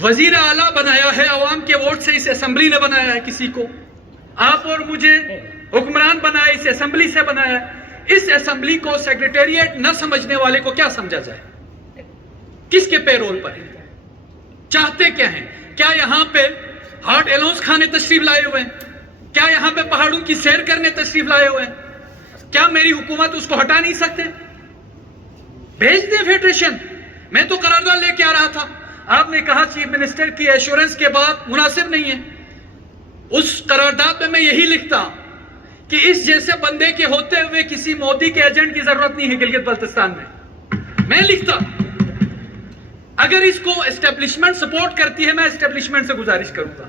वजीर आला बनाया है, अवाम के वोट से इस असेंबली ने बनाया है किसी को, आप और मुझे हुक्मरान बनाया, इस असेंबली से बनाया है। इस असेंबली को सेक्रेटेरिएट न समझने वाले को क्या समझा जाए? किसके पेरोल पर है? चाहते क्या हैं? क्या यहां पे हार्ट एलाउंस खाने तशरीफ लाए हुए हैं? क्या यहां पे पहाड़ों की सैर करने तशरीफ लाए हुए हैं? क्या मेरी हुकूमत उसको हटा नहीं सकते? भेज दें फेडरेशन। मैं तो करारदाद लेके आ रहा था, आपने कहा चीफ मिनिस्टर की एश्योरेंस के बाद मुनासिब नहीं है। उस करारदाद में मैं यही लिखता कि इस जैसे बंदे के होते हुए किसी मोदी के एजेंट की जरूरत नहीं है गिलगित बल्तिस्तान में। मैं लिखता, अगर इसको एस्टेब्लिशमेंट सपोर्ट करती है, मैं एस्टेब्लिशमेंट से गुजारिश करूंगा,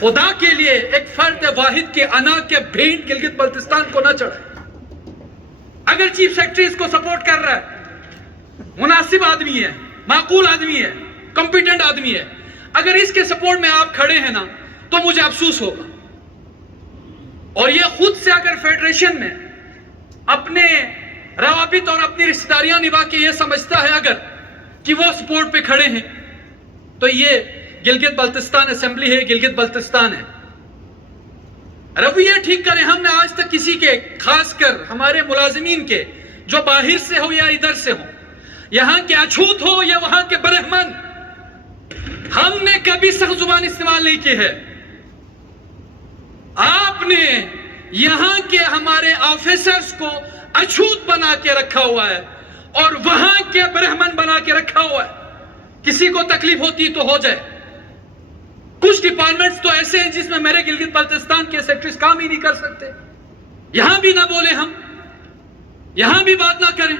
खुदा के लिए एक फर्द वाहिद के अना के भेंट गिलगित बल्तिस्तान को ना चढ़ाए। अगर चीफ सेक्रेटरी इसको सपोर्ट कर रहा है, मुनासिब आदमी है, माकूल आदमी है, कॉम्पिटेंट आदमी है, अगर इसके सपोर्ट में आप खड़े हैं ना, तो मुझे अफसोस होगा। और ये खुद से अगर फेडरेशन में अपने रवाबित और अपनी रिश्तेदारियां निभा के ये समझता है अगर कि वो सपोर्ट पे खड़े हैं, तो ये गिलगित बल्तिस्तान असेंबली है, गिलगित बल्तिस्तान है। रवैया ठीक करें। हमने आज तक किसी के, खासकर हमारे मुलाजिमीन के, जो बाहर से हो या इधर से हो, यहां के अछूत हो या वहां के बरहमन, हमने कभी सख्त जुबान इस्तेमाल नहीं की है। आपने यहां के हमारे ऑफिसर्स को अछूत बना के रखा हुआ है और वहां के बरहमन बना के रखा हुआ है। किसी को तकलीफ होती तो हो जाए। कुछ डिपार्टमेंट्स तो ऐसे हैं जिसमें मेरे गिलगित बल्तिस्तान के सेक्रेटरीज काम ही नहीं कर सकते। यहां भी ना बोले, हम यहां भी बात ना करें।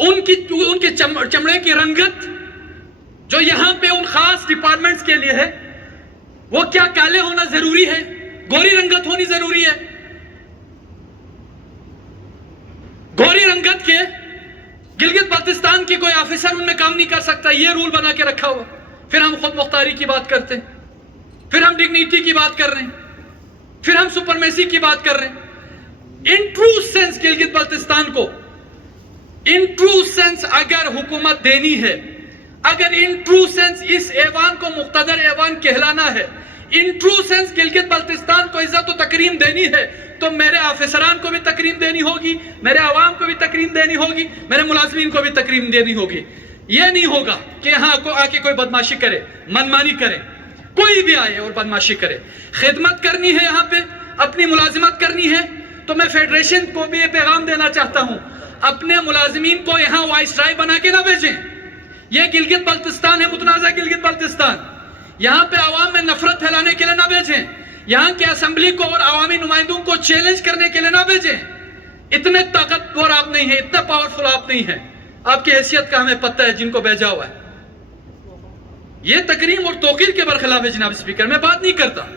उनके चमड़े की रंगत जो यहां पे उन खास डिपार्टमेंट्स के लिए है, वो क्या काले होना जरूरी है? गोरी रंगत होनी जरूरी है? गोरी रंगत के गिलगित बल्तिस्तान की कोई ऑफिसर उनमें काम नहीं कर सकता, ये रूल बना के रखा हुआ। फिर हम खुद मुख्तारी की बात करते हैं, फिर हम डिग्निटी की बात कर रहे हैं, फिर हम सुपरमेसी की बात कर रहे हैं। In true sense Gilgit Baltistan को, इन ट्रू सेंस अगर हुकूमत देनी है, अगर इन ट्रू सेंस इस ऐवान को मुख्तदर ऐवान कहलाना है, in true sense Gilgit Baltistan को इज्जत और तकरीम देनी है, तो मेरे ऑफिसरान को भी तकरीम देनी होगी, मेरे आवाम को भी तकरीम देनी होगी, मेरे मुलाजमीन को भी तकरीम देनी होगी। यह नहीं होगा कि यहां को आके कोई बदमाशी करे, मनमानी करे, कोई भी आए और बदमाशी करे। खिदमत करनी है, यहां पे अपनी मुलाजिमत करनी है, तो मैं फेडरेशन को भी ये पैगाम देना चाहता हूं, अपने मुलाजिमीन को यहां वाइसराय बना के ना भेजें। ये गिलगित बल्तिस्तान है, मुतनाज़ा गिलगित बल्तिस्तान। यहां पे आवाम में नफरत फैलाने के लिए ना भेजें, यहां के असेंबली को और अवामी नुमाइंदों को चैलेंज करने के लिए ना भेजें। इतने ताकतवर आप नहीं है, इतना पावरफुल आप नहीं है। आपकी हैसियत का हमें पता है जिनको भेजा हुआ है। ये तकरीम और तौकीर के बरखिलाफ है जनाब स्पीकर, मैं बात नहीं करता,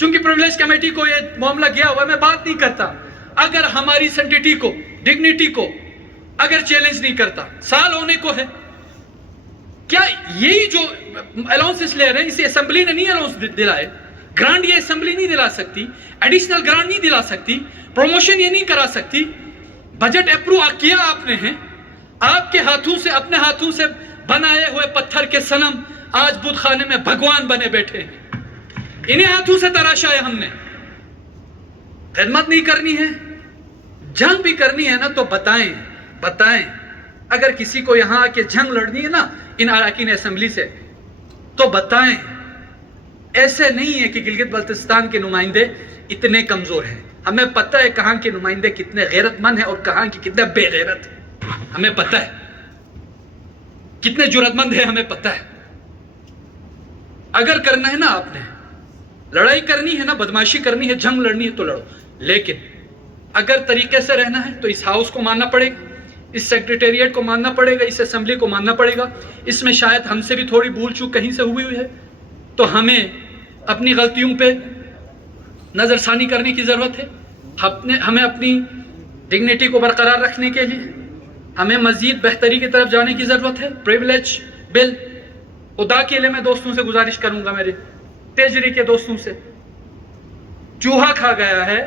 चूंकि प्रिविलेज कमेटी को ये मामला गया हुआ, मैं बात नहीं करता। अगर हमारी सेंटिटी को, डिग्निटी को अगर चैलेंज नहीं करता, साल होने को है, क्या यही जो अलाउंसेस ले रहे हैं, इसे असेंबली ने नहीं अलाउंस दिलाए, ग्रांट ये असेंबली नहीं दिला सकती, एडिशनल ग्रांट नहीं दिला सकती, प्रमोशन ये नहीं करा सकती। बजट अप्रूव किया आपने है, आपके हाथों से, अपने हाथों से बनाए हुए पत्थर के सनम आज बुत खाने में भगवान बने बैठे हैं, इन्हीं हाथों से तराशा है हमने। खिदमत नहीं करनी है, जंग भी करनी है ना, तो बताएं। अगर किसी को यहां आके जंग लड़नी है ना इन अराकीन असेंबली से, तो बताएं। ऐसे नहीं है कि गिलगित बल्तिस्तान के नुमाइंदे इतने कमजोर हैं। हमें पता है कहां के नुमाइंदे कितने गैरतमंद हैं और कहां के कितने बेगैरत हैं। हमें पता है कितने जुर्रतमंद है, हमें पता है। अगर करना है ना, आपने लड़ाई करनी है ना, बदमाशी करनी है, जंग लड़नी है तो लड़ो, लेकिन अगर तरीके से रहना है तो इस हाउस को मानना पड़ेगा, इस सेक्रेटेरिएट को मानना पड़ेगा, इस असेंबली को मानना पड़ेगा। इसमें शायद हमसे भी थोड़ी भूल चूक कहीं से हुई है, तो हमें अपनी गलतियों पे नजरसानी करने की जरूरत है। हमें अपनी डिग्निटी को बरकरार रखने के लिए हमें मजीद बेहतरी की तरफ जाने की जरूरत है। प्रिविलेज बिल, खुदा के लिए मैं दोस्तों से गुजारिश करूंगा, मेरे तेजरी के दोस्तों से, चूहा खा गया है,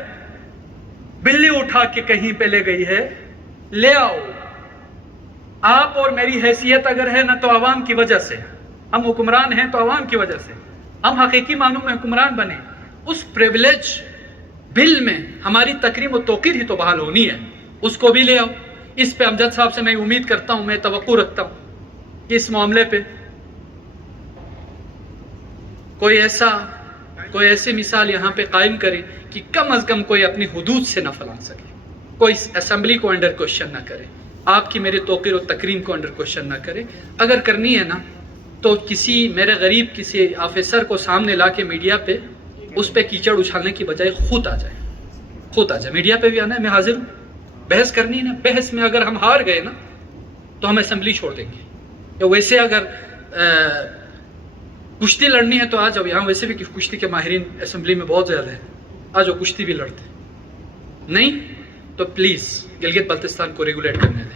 बिल्ली उठा के कहीं पे ले गई है, ले आओ। آپ اور میری حیثیت اگر ہے نا تو عوام کی وجہ سے، ہم حکمران ہیں تو عوام کی وجہ سے، ہم حقیقی معنوں میں حکمران بنے، اس پریولیج بل میں ہماری تکریم و توقیر ہی تو بحال ہونی ہے، اس کو بھی لے آؤ۔ اس پہ امجد صاحب سے میں امید کرتا ہوں، میں توقع رکھتا ہوں کہ اس معاملے پہ کوئی ایسی مثال یہاں پہ قائم کرے کہ کم از کم کوئی اپنی حدود سے نہ پھیلا سکے، کوئی اسمبلی کو انڈر کوشچن نہ کرے، آپ کی میرے توقیر و تکریم کو انڈر کوشچن نہ کرے۔ اگر کرنی ہے نا تو میرے غریب کسی آفیسر کو سامنے لا کے میڈیا پہ اس پہ کیچڑ اچھالنے کی بجائے خود آ جائے، میڈیا پہ بھی آنا ہے، میں حاضر ہوں، بحث کرنی ہے نا، بحث میں اگر ہم ہار گئے نا تو ہم اسمبلی چھوڑ دیں گے، یا ویسے اگر کشتی لڑنی ہے تو آ جاؤ، یہاں ویسے بھی کشتی کے ماہرین اسمبلی میں بہت زیادہ ہیں، آ جاؤ کشتی بھی لڑتے، نہیں تو پلیز گلگت بلتستان کو ریگولیٹ کرنے دیں۔